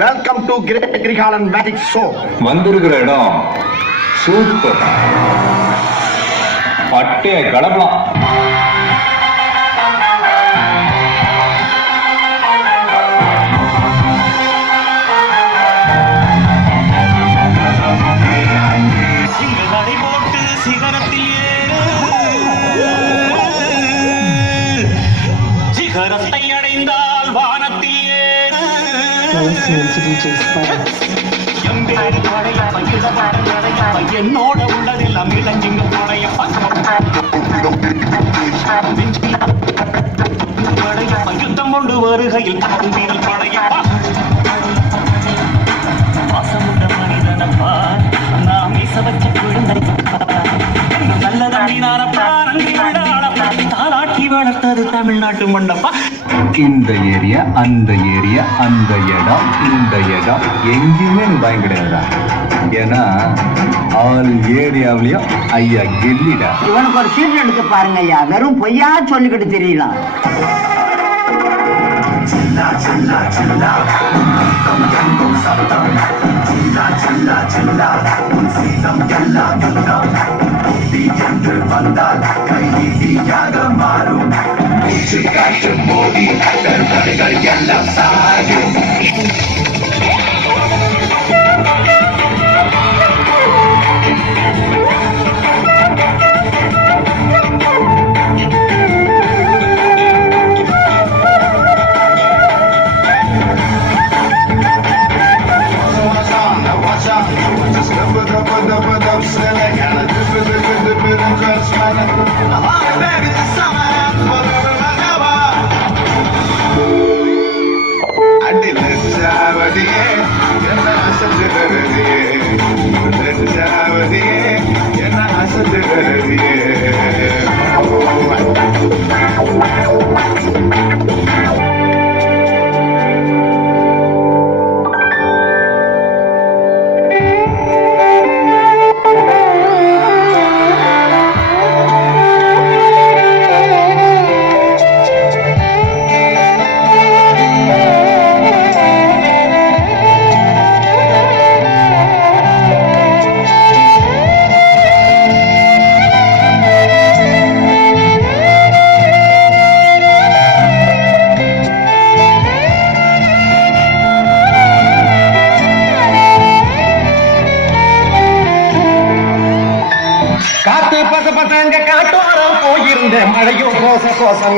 Welcome to great Kirikalan magic show. வந்திருக்கிற இடம் super, பட்டைய கலப்பலாம். சிகரத்தை அடைந்தால் வானத்தில் என்னோட உள்ளதெல்லாம் இளஞ்சிங்க யுத்தம் கொண்டு வருகையில் வீரல் படையப்பா பாசமுள்ள மனிதனப்பா நாம் இசவச்ச குழந்தை நல்ல தம்பினாரப்பா நன்றி விழாளப்பா தாராட்டி வளர்த்தது தமிழ்நாட்டு மண்டப்பா. இந்த ஏரியா அந்த ஏரியா அந்த இடம் இந்த இடம் எங்கேயுமே பயம் கிடையாதா? ஏன்னா ஆல் ஏரியாவிலையும் ஐயா கெல்லிடா. இவனுக்கு ஒரு சீட் எடுத்து பாருங்க ஐயா, வெறும் பொய்யா சொல்லிக்கிட்டு தெரியலாம். வந்தால் கைதியாக மாறும் காற்று மோதி கருக்கடைகள் எல்லாம் சாயும். காத்து பசங்க காட்டோரம் போயிருந்த மழையோ கோச கோசம்